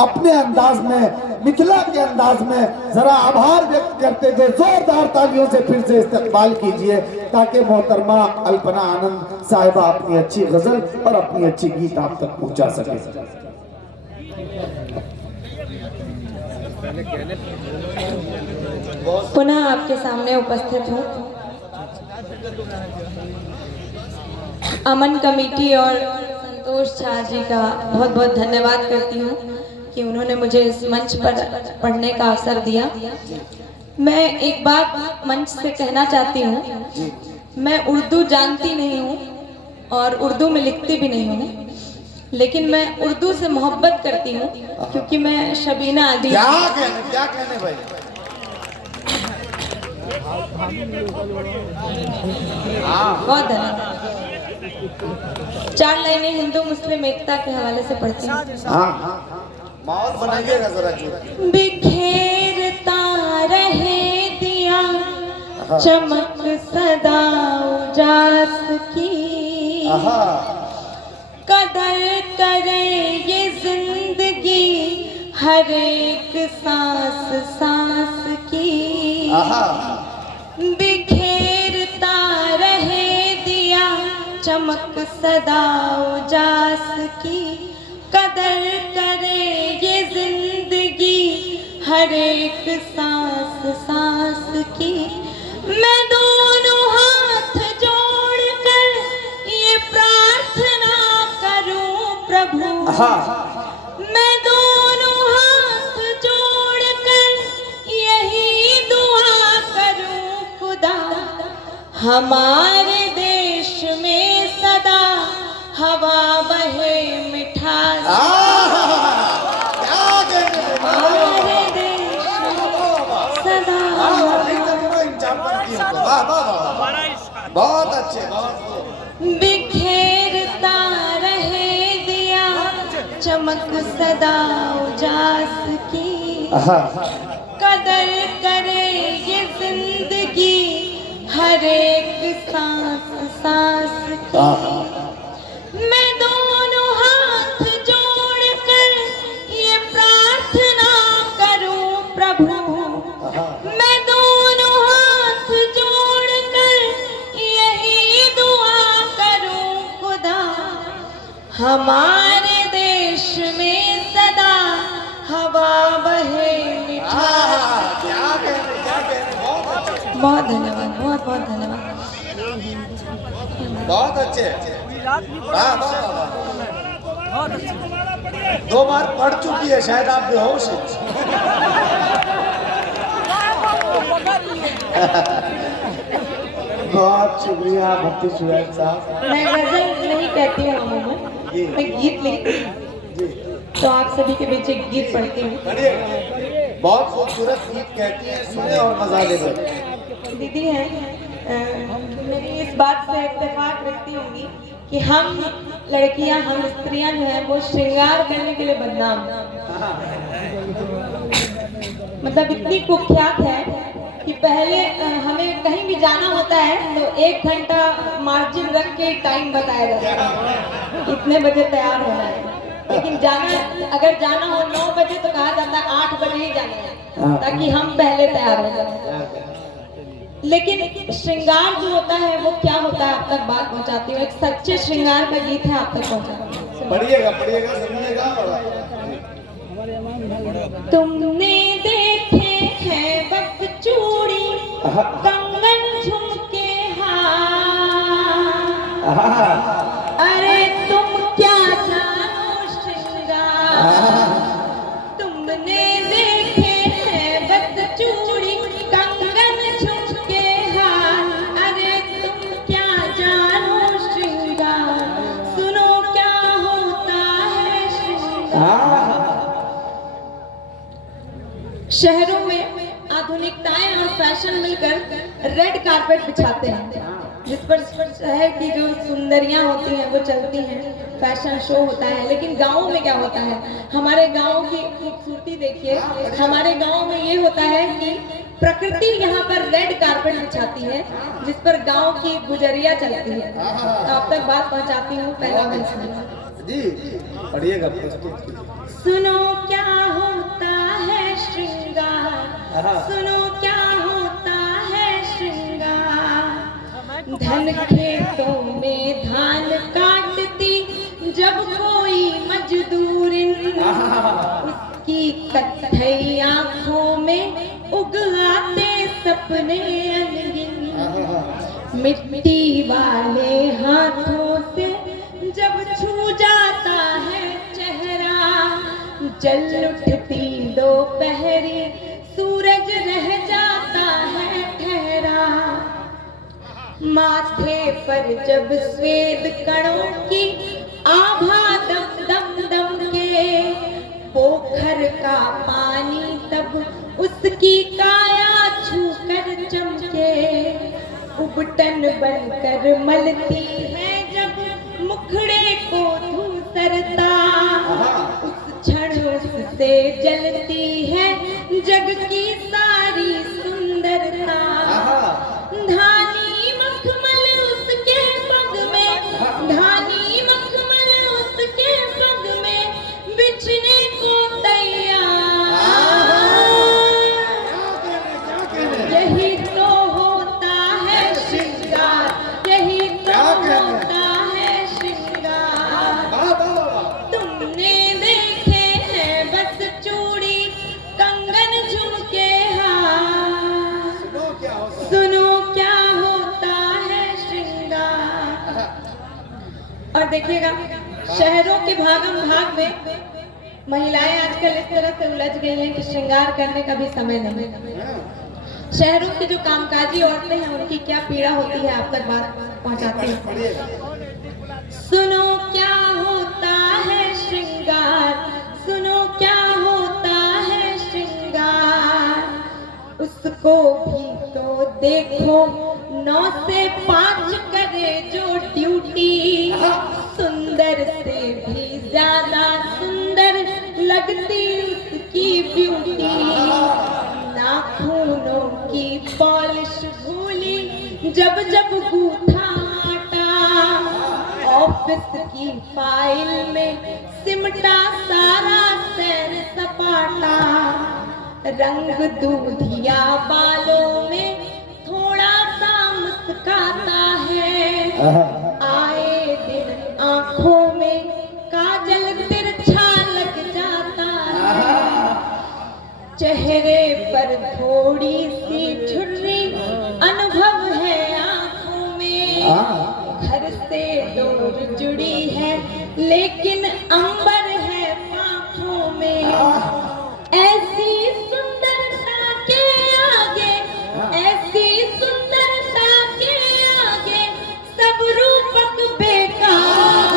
अपने अंदाज में, मिथिला के अंदाज में जरा आभार व्यक्त करते हुए जोरदार तालियों से फिर से इस्तकबाल कीजिए, ताकि मोहतरमा अल्पना आनंद साहिबा अपनी अच्छी गजल और अपनी अच्छी गीत आप तक पहुंचा सके। पुनः आपके सामने उपस्थित हूँ। अमन कमेटी और संतोष झा जी का बहुत बहुत धन्यवाद करती हूँ कि उन्होंने मुझे इस मंच पर पढ़ने का अवसर दिया। मैं एक बात मंच से कहना चाहती हूँ, मैं उर्दू जानती नहीं हूँ और उर्दू में लिखती भी नहीं हूँ, लेकिन मैं उर्दू से मोहब्बत करती हूँ क्योंकि मैं शबीना अली। क्या कहने भाई? बहुत धन्यवाद। 4 लाइनें हिंदू मुस्लिम एकता के हवाले से पढ़ती हूँ। माहौल बनाइएगा जरा। बिखेरता रहे दिया चमक सदा उजास की, कदर करे ये जिंदगी हर एक सांस सांस की। बिखेरता रहे दिया चमक सदा उजास की, कदर करे ये जिंदगी हर एक सांस सांस की। मैं दोनों हाथ जोड़कर ये प्रार्थना करूं प्रभु, मैं दोनों हाथ जोड़कर यही दुआ करूं खुदा, हमारे देश में सदा हवा बहे मिठास, हमारे देश में सदा। बहुत अच्छे। बिखेरता रहे दिया चमक सदा उजास की, कदर करे ये जिंदगी हर एक सांस सांस की। मैं दोनों हाथ जोड़कर ये प्रार्थना करूं प्रभु, मैं दोनों हाथ जोड़कर यही दुआ करूं खुदा, हमारे देश में सदा हवा बहे मिठास। बहुत धन्यवाद, बहुत बहुत धन्यवाद। बहुत अच्छे। 2 बार पढ़ चुकी है, शायद आप बेहोश हैं। बहुत शुक्रिया भक्ति सुरैज साहब। मैं गजल नहीं कहती हूँ अमूमन, मैं गीत लिखती हूँ, तो आप सभी के बीच एक गीत पढ़ती हूँ। बहुत खूबसूरत गीत कहती है, सुने और मजा ले। दीदी है, मेरी इस बात से इत्तेफाक रखती होंगी कि हम लड़कियां, हम स्त्रियां जो है वो श्रृंगार करने के लिए बदनाम, मतलब इतनी कुख्यात है कि पहले हमें कहीं भी जाना होता है तो 1 घंटा मार्जिन रख के टाइम बताया जाता है, इतने बजे तैयार होना है। लेकिन अगर जाना हो 9 बजे तो कहा जाता है 8 बजे ही जाना है, ताकि हम पहले तैयार हो जाए। लेकिन श्रृंगार जो होता है वो क्या होता है, आप तक बात पहुंचाती हूँ। एक सच्चे श्रृंगार का गीत है, आप तक पहुंचाती हूँ। पढ़िएगा पढ़िएगा, सुनिएगा। तुमने देखे हैं बस चूड़ी कंगन झुमके हार, अरे तुम क्या जानो श्रृंगार। तुमने देखे हैं बस चूड़ी कंगन झुमके हार, अरे तुम क्या जानो श्रृंगार। सुनो क्या होता है श्रृंगार। शहरों में आधुनिकताएं और फैशन मिलकर रेड कारपेट बिछाते हैं, जिस पर शहर की जो सुंदरियां होती हैं वो चलती हैं, फैशन शो होता है। लेकिन गाँव में क्या होता है, हमारे गाँव की खूबसूरती देखिए। हमारे गाँव में ये होता है कि प्रकृति यहाँ पर रेड कारपेट बिछाती है, जिस पर गाँव की गुजरिया चलती है। आप तक बात पहुँचाती हूँ, पहला मंच जी पढ़िएगा। सुनो क्या उसकी कत्थई आंखों में उगाते सपने अनगिन, मिट्टी वाले हाथों से जब छू जाता है चेहरा, जल उठती दोपहरी सूरज रह जाता है ठहरा। माथे पर जब स्वेद कणों की आभा दम दम दम के, पोखर का पानी तब उसकी काया छूकर चमके, उबटन बनकर मलती है जब मुखड़े को धूसरता, उस क्षण उससे जलती है जग की सारी सुंदरता। धानी मखमल उसके पग में, धानी मखमल उसके पग में बिछने को तैयार। यही तो होता है श्रृंगार, यही तो होता है श्रृंगार। तुमने देखे हैं बस चूड़ी कंगन झुमके हार, सुनो क्या होता है श्रृंगार। और देखिएगा शहरों के भागम भाग में महिलाएं आजकल इस तरह से उलझ गई हैं कि श्रृंगार करने का भी समय नहीं। शहरों की जो कामकाजी औरतें हैं उनकी क्या पीड़ा होती है आप तक बात पहुंचाती हैं। सुनो क्या होता है श्रृंगार, सुनो क्या होता है श्रृंगार। उसको भी तो देखो 9 से 5 करे जो ड्यूटी, सुंदर से भी ज्यादा सुंदर लगती उसकी ब्यूटी। नाखूनों की पॉलिश भूली जब जब गूथा आटा, ऑफिस की फाइल में सिमटा सारा सैर सपाटा। रंग दूधिया बालों में थोड़ा सा मुस्काता है, आए दिन आंखों में काजल तिरछा लग जाता है। चेहरे पर थोड़ी सी झुर्री अनुभव है आंखों में, घर से दूर जुड़ी है लेकिन अंबर है आंखों में। ऐसी सुंदरता के आगे, ऐसी सुंदरता के आगे सब रूपक बेकार।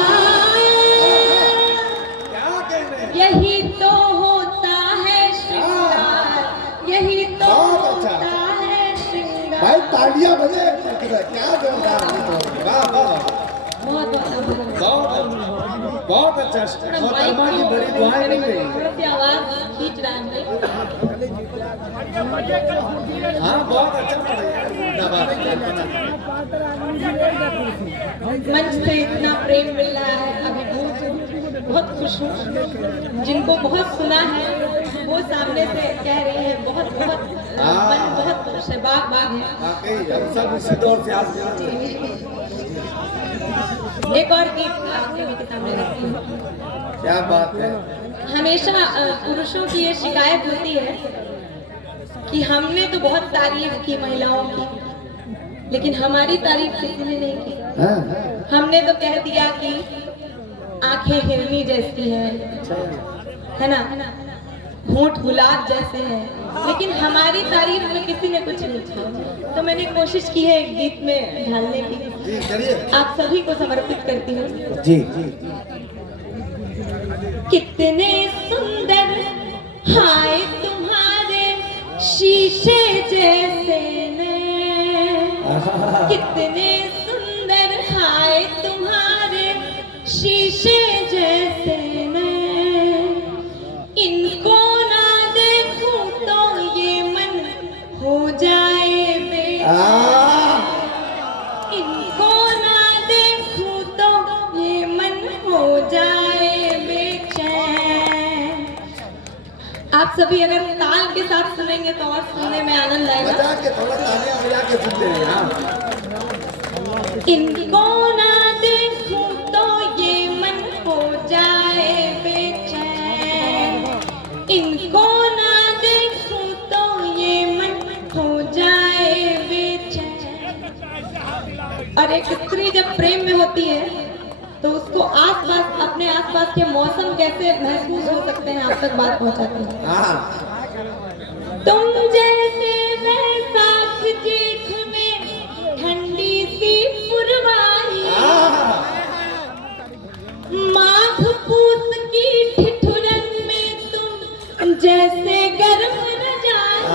यही तो होता है श्रृंगार, यही तो होता है श्रृंगार। भाई तालियां बजे, क्या जोरदार। बहुत अच्छा। मोहतरमा की बड़ी दुआएं मिल रही। आवाज खींच रहा है। हाँ बहुत अच्छा। मंच से इतना प्रेम मिल रहा है, अभिभूत बहुत खुश हूँ। जिनको बहुत सुना है वो सामने से कह रही है बहुत बहुत मन बहुत खुश है, बाग बाग है। सब इसी दौर से आज एक और गीत आपके भी के सामने रखती हूँ। क्या बात है। हमेशा पुरुषों की ये शिकायत होती है कि हमने तो बहुत तारीफ की महिलाओं की, लेकिन हमारी तारीफ किसी ने नहीं की। हमने तो कह दिया कि आंखें हिरनी जैसी है ना, होंठ गुलाब जैसे हैं, लेकिन हमारी तारीफ में किसी ने कुछ नहीं किया। तो मैंने कोशिश की है एक गीत में ढालने की, आप सभी को समर्पित करती हूँ। जी कितने सुंदर हाय तुम्हारे शीशे जैसे नैन, कितने सुंदर हाय तुम्हारे शीशे जैसे नैन। इनको ना देखूं तो ये मन हो जाए बेचैन, इनको ना देखूं तो ये मन हो जाए बेचैन। आप सभी अगर ताल के साथ सुनेंगे तो और सुनने में आनंद आएगा। बजा के थोड़ा तालियां बजा के सुनते हैं। हाँ। इनको ना देखूं तो ये मन हो जाए बेचैन। इनको ना देखूं तो ये मन हो जाए बेचैन। और एक स्त्री जब प्रेम में होती है तो उसको आसपास, अपने आसपास के मौसम कैसे महसूस हो सकते हैं, आप तक बात पहुंचाती है। तुम जैसे बैसाख जेठ में ठंडी सी पुरवाई, माघ पूस की ठिठुरन में तुम जैसे गर्म रजाई,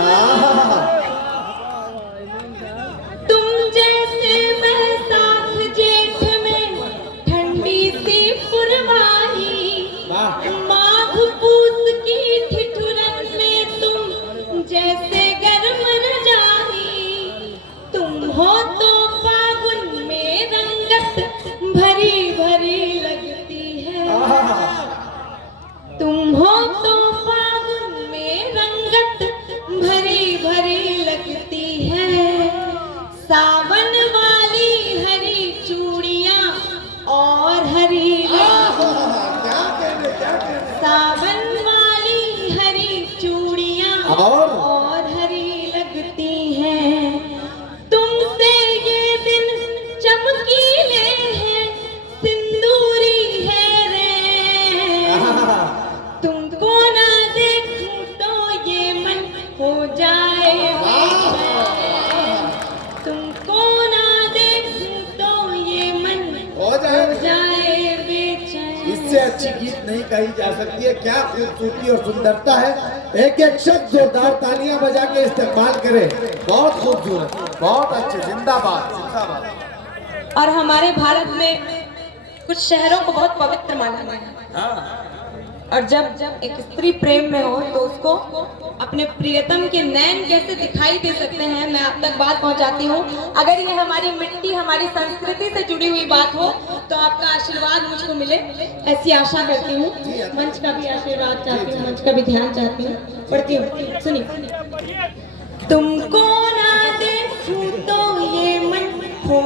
तुम जैसे बैसाख जेठ में ठंडी सी पुरवाई, माघ पूस की ठिठुरन में तुम जैसे गर्म रजाई, तुम हो तो फागुन में रंगत भरी भरी लगती है, तुम हो तो फागुन में रंगत भरी भरी लगती है। सावन वाली हरी चूड़ियां और हरी सावन वाली हरी चूड़ियां और हरी लगती हैं। तुमसे ये दिन चमकीले हैं, सिंदूरी है रे। तुमको ना देखूं तो ये मन हो जाए बेचैन, तुमको ना देखूं तो ये मन हो जाए बेचैन। इससे अच्छी गीत नहीं कही जा सकती है। क्या खूबसूरती और सुंदरता है। एक एक शख्स जोरदार तालियां बजा के इस्तेमाल करे। बहुत खूबसूरत, बहुत अच्छे। जिंदाबाद जिंदाबाद। और हमारे भारत में कुछ शहरों को बहुत पवित्र माना गया है। और जब एक स्त्री प्रेम में हो तो उसको अपने प्रियतम के नैन कैसे दिखाई दे सकते हैं, मैं आप तक बात पहुंचाती हूँ। अगर ये हमारी मिट्टी, हमारी संस्कृति से जुड़ी हुई बात हो तो आपका आशीर्वाद मुझको मिले, ऐसी आशा करती हूँ। मंच का भी आशीर्वाद चाहती हूँ, मंच का भी ध्यान चाहती हूँ। पढ़ती हूँ, सुनिए। तुमको ना देखूं तो ये मन हो